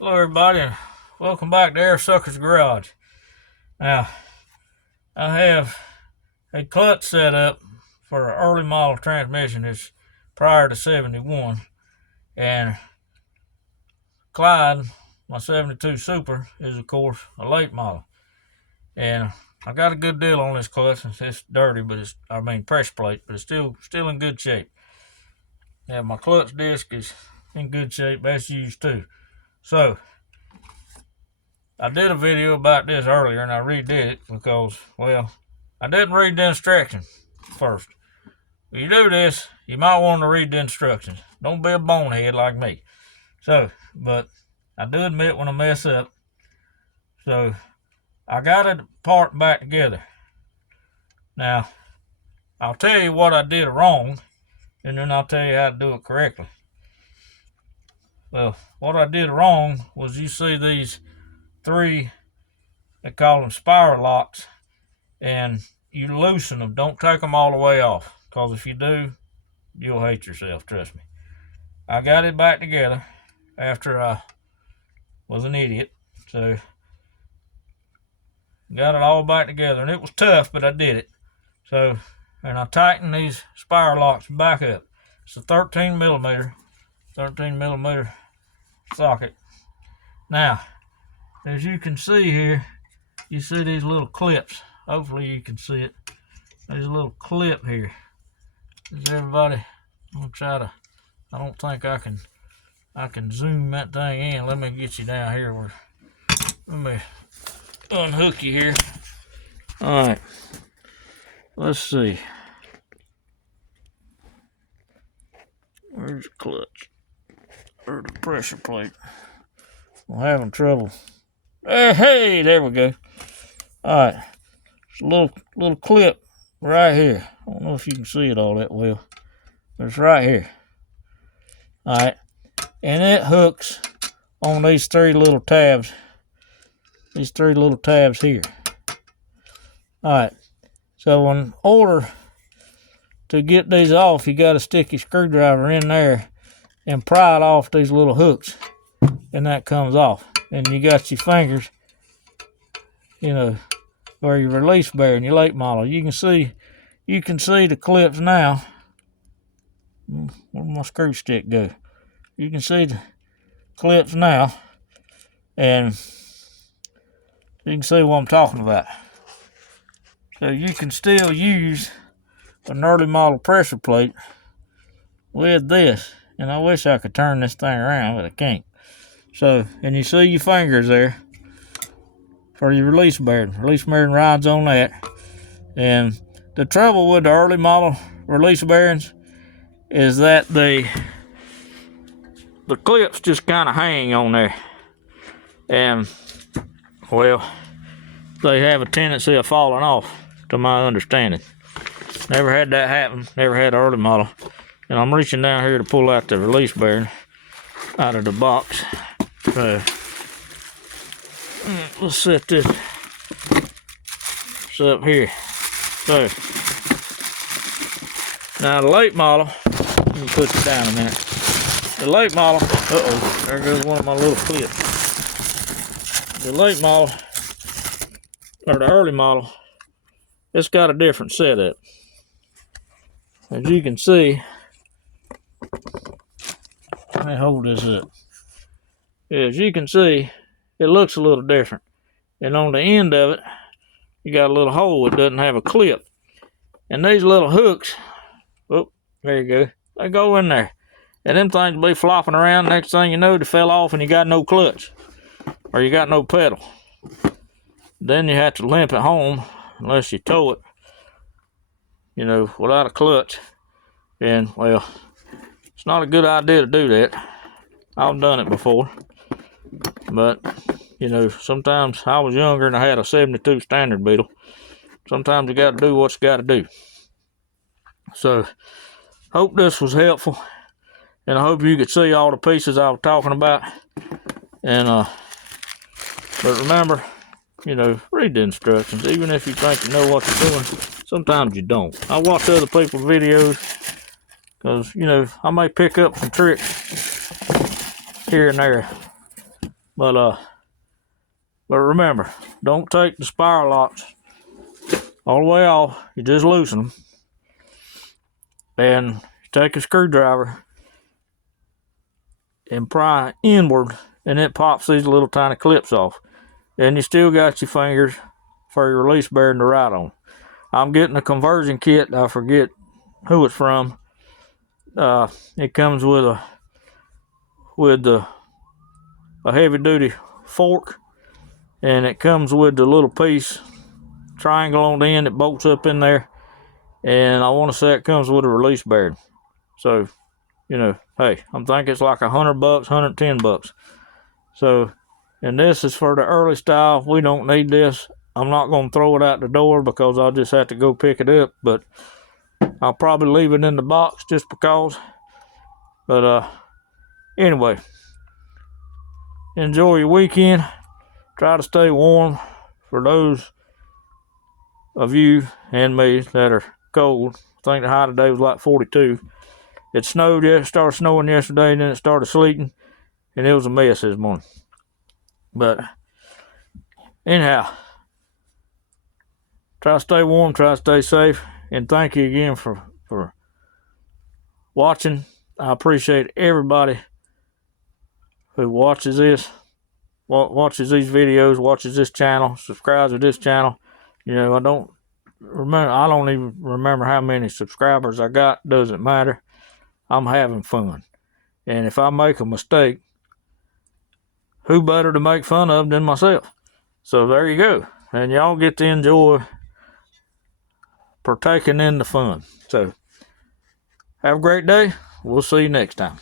Hello, everybody, and welcome back to Air Suckers Garage. Now, I have a clutch set up for an early model transmission. It's prior to 71, and Clyde, my 72 Super, is of course a late model. And I got a good deal on this clutch. It's dirty, but pressure plate, but it's still in good shape. Yeah, my clutch disc is in good shape. That's used too. So I did a video about this earlier and I redid it because, well, I didn't read the instructions first. When you do this, you might want to read the instructions. Don't be a bonehead like me. But I do admit when I mess up. So I got it part back together. Now, I'll tell you what I did wrong, and then I'll tell you how to do it correctly. Well, what I did wrong was you see these three, they call them spiral locks, and you loosen them. Don't take them all the way off, because if you do, you'll hate yourself, trust me. I got it back together after I was an idiot, so got it all back together, and it was tough, but I did it. So, and I tightened these spiral locks back up. It's a 13 millimeter socket. Now, as you can see here, you see these little clips. Hopefully you can see it. There's a little clip here. Is everybody? I'm gonna try to. I don't think I can zoom that thing in. Let me get you down here. Let me unhook you here. All right. Let's see. Where's the clutch? Or the pressure plate? I'm having trouble. Hey, there we go. All right. It's a little clip right here. I don't know if you can see it all that well, but it's right here. All right. And it hooks on these three little tabs. These three little tabs here. All right. So in order to get these off, you got to stick your screwdriver in there and pry it off these little hooks, and that comes off. And you got your fingers, where your release bearing, your late model. You can see the clips now. Where'd my screw stick go? You can see the clips now, and you can see what I'm talking about. So you can still use an early model pressure plate with this. And I wish I could turn this thing around, but I can't. So, and you see your fingers there for your release bearing. Release bearing rides on that. And the trouble with the early model release bearings is that the clips just kind of hang on there. And, well, they have a tendency of falling off, to my understanding. Never had that happen. Never had an early model. And I'm reaching down here to pull out the release bearing out of the box. So, let's set this up here. So, now the late model, let me put it down a minute. The late model, there goes one of my little clips. The late model, or the early model, it's got a different setup. As you can see, let me hold this up. As you can see, it looks a little different. And on the end of it, you got a little hole that doesn't have a clip. And these little hooks, oh, there you go, they go in there. And them things will be flopping around. Next thing you know, they fell off and you got no clutch. Or you got no pedal. Then you have to limp it home, unless you tow it, without a clutch. And, well, it's not a good idea to do that. I've done it before. But, sometimes I was younger and I had a 72 Standard Beetle. Sometimes you got to do what you got to do. So, hope this was helpful. And I hope you could see all the pieces I was talking about. And, but remember, read the instructions. Even if you think you know what you're doing, sometimes you don't. I watch other people's videos because, I may pick up some tricks here and there. But remember, don't take the spiral locks all the way off. You just loosen them. And take a screwdriver and pry inward, and it pops these little tiny clips off. And you still got your fingers for your release bearing to ride on. I'm getting a conversion kit. I forget who it's from. It comes with a heavy duty fork, and it comes with the little piece triangle on the end that bolts up in there. And I want to say it comes with a release bearing. So, you know, hey, I'm thinking it's like $100, $110. So, and this is for the early style. We don't need this. I'm not going to throw it out the door because I'll just have to go pick it up. But I'll probably leave it in the box just because. But anyway, enjoy your weekend. Try to stay warm for those of you and me that are cold. I think the high today was like 42. It snowed. It started snowing yesterday, and then it started sleeting, and it was a mess this morning. But anyhow, try to stay warm, try to stay safe, and thank you again for watching. I appreciate everybody who watches this, watches these videos, watches this channel, subscribes to this channel. You know, I don't even remember how many subscribers I got. Doesn't matter. I'm having fun. And if I make a mistake, who better to make fun of than myself? So there you go. And y'all get to enjoy partaking in the fun. So have a great day. We'll see you next time.